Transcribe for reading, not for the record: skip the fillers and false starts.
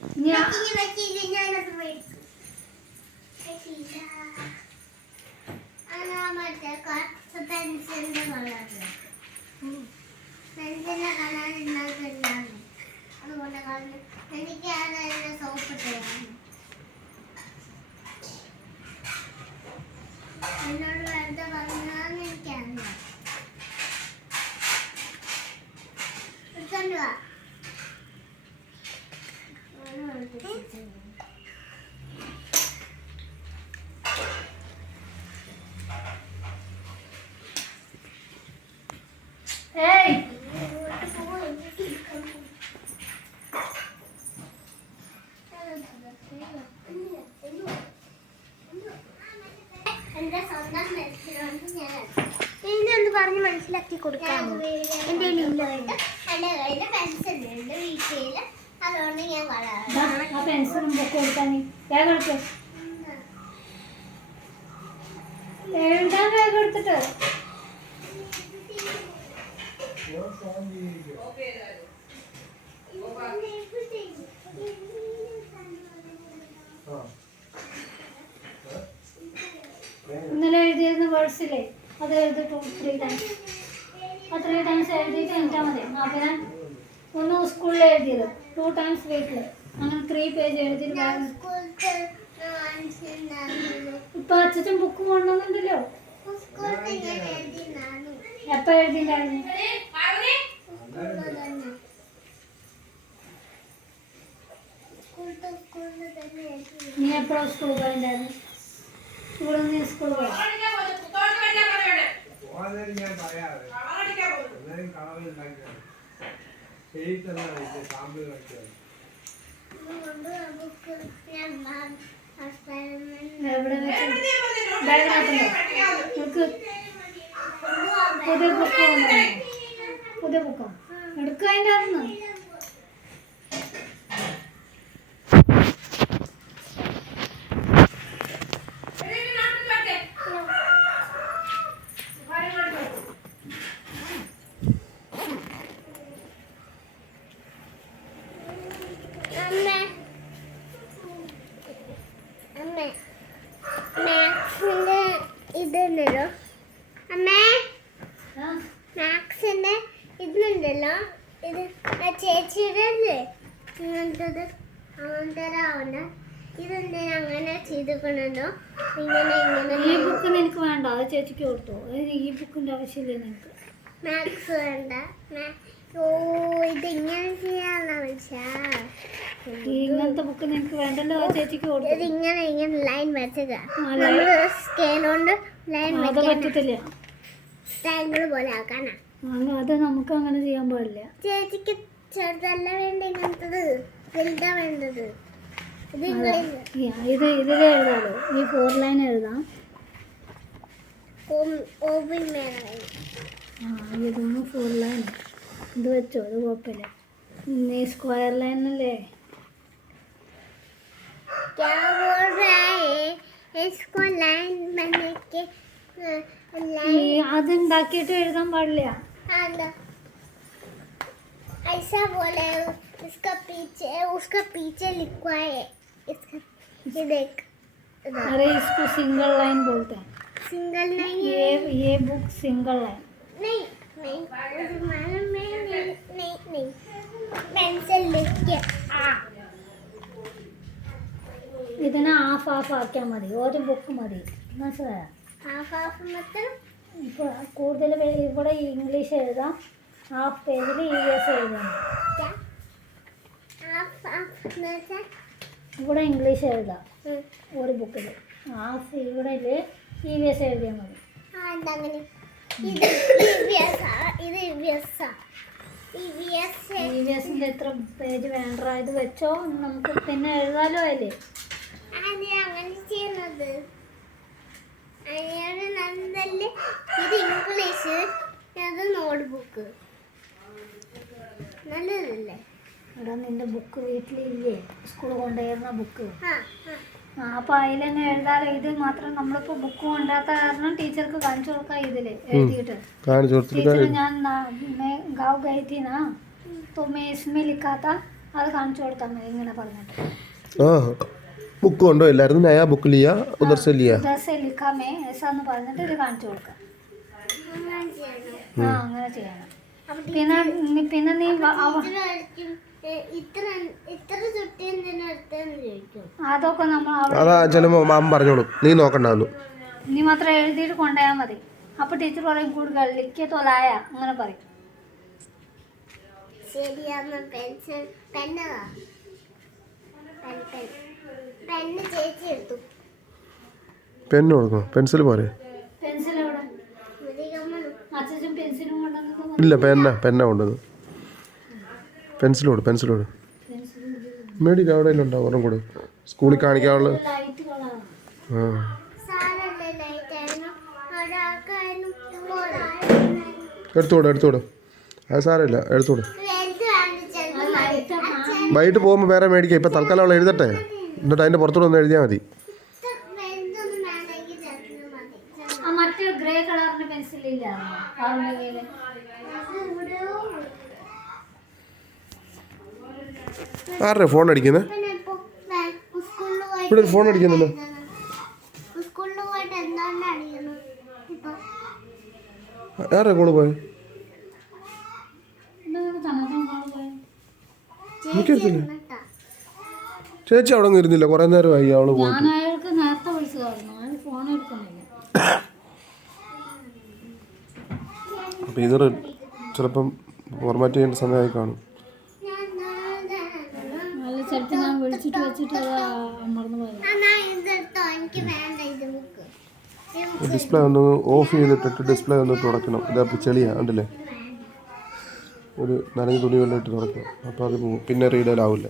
എനിക്ക് സോപ്പ് എന്നോട് വെറുതെ പറഞ്ഞാന്ന് എനിക്കറിയാം. എടുത്തോണ്ട് വാ. എന്റെ സ്വന്തം ഇതൊന്ന് പറഞ്ഞ് മനസ്സിലാക്കി കൊടുക്കാമോ? എന്റെ കയ്യിൽ പെൻസിലുണ്ട് വീട്ടിൽ, അതുകൊണ്ട് ഞാൻ ആ പെൻസിലും ബുക്ക് കൊടുക്കാൻ എഴുതാൻ വേഗം എടുത്തിട്ട് ഇന്നലെ എഴുതിയിരുന്ന വേർഡ്സില്ലേ അത് എഴുതി 2-3 ടൈംസ്. ആ 3 ടൈംസ് എഴുതിയിട്ട് എഴുതാൽ മതി. അപ്പം ഞാൻ ഒന്ന് സ്കൂളിൽ എഴുതിയത് 2 ടൈംസ് വീട്ടിൽ, അങ്ങനെ 3 പേജ് എഴുതിയിട്ട് ഇപ്പൊ അച്ഛൻ ബുക്ക് കൊണ്ടുവന്നിട്ടുണ്ടല്ലോ. എപ്പോ എഴുതിണ്ടായിരുന്നു? നീ എപ്പോഴും സ്കൂളിൽ പോയിട്ടുണ്ടായിരുന്നു? ഇവിടെ നീ സ്കൂളിൽ പോയി എവിടെ വെച്ച് പുതിയ ബുക്ക് പുതിയ ബുക്കോ എടുക്കാതിണ്ടായിരുന്നു? ഇതുണ്ടല്ലോ അമ്മേ, മാക്സിന്റെ ഇതുണ്ടല്ലോ, ഇത് ചേച്ചിയുടെ അല്ലേ ഇങ്ങനത്തത്, അങ്ങനത്തെ ആവണ്ട. ഇതെന്താ അങ്ങനെ ചെയ്തിട്ടുണ്ടോ? ഇങ്ങനെ ഇങ്ങനെ ഈ ബുക്ക് നിനക്ക് വേണ്ട, അത് ചേച്ചിക്ക് കൊടുത്തോ. ഈ ബുക്കിന്റെ ആവശ്യമില്ല നിനക്ക്. മാത്സ് വേണ്ട. ഓ, ഇതിങ്ങനെ ചെയ്യാനുള്ള വെച്ചാ ഇങ്ങനത്തെ ബുക്ക് നിനക്ക് വേണ്ടല്ലോ, അത് ചേച്ചിക്ക് കൊടുത്തു. ഇതിങ്ങനെ ഇങ്ങനെ ലൈൻ വെച്ചത് നമ്മള് സ്കെയിൽ കൊണ്ട് ലൈൻ പറ്റത്തില്ല, ട്രയാങ്കിൾ പോലെ ആക്കാനാ. അത് നമുക്ക് അങ്ങനെ ചെയ്യാൻ പാടില്ല. ചേച്ചിക്ക് ചെറുതല്ല വേണ്ട, ഇങ്ങനത്തത് വലുതാ വേണ്ടത്. ഇത് ഇതിൽ എഴുതാലോ, ഈ 4 ലൈൻ എഴുതാം. ഇതാണ് 4 ലൈൻ. ഇത് വെച്ചോ, അത് കുഴപ്പമില്ല. ഈ സ്ക്വയർ ലൈൻ അല്ലേ? അത് ഉണ്ടാക്കിയിട്ട് എഴുതാൻ പാടില്ല. ऐसा बोले उसका पीछे लिखा है ये देख. अरे इसको सिंगल लाइन बोलते हैं. सिंगल नहीं है ये बुक सिंगल लाइन नहीं नहीं मालूम नहीं नहीं पेंसिल लिख के ഇതിനെ ഹാഫ് ആക്കിയാൽ മതി. ഒരു ബുക്ക് മതി, മനസ്സിലായോ? मतलब ഇപ്പോൾ കൂടുതൽ ഇവിടെ ഇംഗ്ലീഷ് എഴുതാം, ഹാഫ് പേജിൽ EVS എഴുതാം. ഇവിടെ ഇംഗ്ലീഷ് എഴുതാം ഒരു ബുക്കിൽ, ഹാഫ് ഇവിടെ EVS എഴുതിയാൽ മതി. EVSന്റെ എത്ര പേജ് വേണ്ട ഇത് വെച്ചോ, നമുക്ക് പിന്നെ എഴുതാലോ അല്ലേ. അങ്ങനെ ചെയ്യുന്നത് ഇത് ഇംഗ്ലീഷ്, അത് നോട്ട്ബുക്ക് നല്ലതല്ലേ? എടാ നിന്റെ ബുക്ക് വീട്ടിലില്ലേ, സ്കൂൾ കൊണ്ടുപോയിരുന്ന ബുക്ക്? അപ്പോൾ അതിൽ തന്നെ എഴുതാലോ. ഇത് മാത്രം നമ്മളിപ്പോൾ ബുക്ക് കൊണ്ടാത്ത കാരണം ടീച്ചർക്ക് കാണിച്ചു കൊടുക്കാം. ഇതിൽ എഴുതിയിട്ട് ടീച്ചർ ഞാൻ गाँव गई थी ना तो मैं इसमें लिखा था അത് കാണിച്ചു കൊടുത്താൽ മതി ഇങ്ങനെ പറഞ്ഞിട്ട്. हाँ बुक കൊണ്ടോ എല്ലാരും नया बुक लिया उधर से लिया उधर से लिखा मैं ऐसा എന്ന് പറഞ്ഞിട്ട് ഇത് കാണിച്ചു കൊടുക്കാം. അങ്ങനെ ചെയ്യണം. പിന്നെ നീ അതൊക്കെ നമ്മൾ അതാ ചിലപ്പോൾ മാം പറഞ്ഞോളൂ, നീ നോക്കണ്ടാന്നു. നീ മാത്രം എഴുതിയിട്ട് കൊണ്ടുപോയാൽ മതി. അപ്പോൾ ടീച്ചർ പറയും കൂടുതൽ ലിഖ്യ തോലായ അങ്ങനെ പറയും. പെണ്ണ് കൊടുക്കണം, പെൻസിൽ പോരെ? പെൻസിൽ എവിടെ? അച്ഛൻ പെൻസിലും കൊണ്ടുവന്നു. ഇല്ല, പെന്നാ കൊണ്ടത്. പെൻസിലോട് മേടിക്കാം, അവിടെ ഉണ്ടാവും ഒരെണ്ണം കൂടെ സ്കൂളിൽ കാണിക്കാനുള്ള. ലൈറ്റ് കളറാണ്. ആ എടുത്തോട് അത് സാരമില്ല, എടുത്തോട്. വൈകിട്ട് പോകുമ്പോൾ വേറെ മേടിക്കാം. ഇപ്പം തൽക്കാലം അവൾ എഴുതട്ടെ, എന്നിട്ട് അതിൻ്റെ പുറത്തോടെ ഒന്ന് എഴുതിയാൽ മതി. മറ്റേ ഗ്രേ കളറിന്റെ പെൻസിലില്ല ആരുടെ ഫോൺ അടിക്കുന്നത്? ഇവിടെ ഒരു ഫോൺ അടിക്കുന്നില്ല. ആരുടെ കോള് പോയി? എനിക്കറിയില്ല. ചേച്ചി അവിടെ ഒന്നും ഇരുന്നില്ല, കുറേ നേരമായി അവള് പോയിട്ട്. അയാൾക്ക് നേരത്തെ വിളിച്ചതായിരുന്നു, അയാൾ ഫോൺ എടുക്കുന്നില്ല. അപ്പം ഇത് ചിലപ്പം ഫോർമാറ്റ് ചെയ്യേണ്ട സമയമായി കാണും. ചിലപ്പോൾ ഞാൻ വിളിച്ചിട്ട് വെച്ചിട്ട് മറന്നു പോയത്. ഡിസ്പ്ലേ ഒന്ന് ഓഫ് ചെയ്തിട്ടിട്ട് ഡിസ്പ്ലേ ഒന്ന് തുടയ്ക്കണം. ഇതപ്പോൾ ചെളിയാണ് ഉണ്ടല്ലേ, ഒരു നനഞ്ഞ തുണി വെള്ളം ഇട്ട് തുടയ്ക്കണം. അപ്പോൾ അത് പിന്നെ റീഡേലാവില്ല.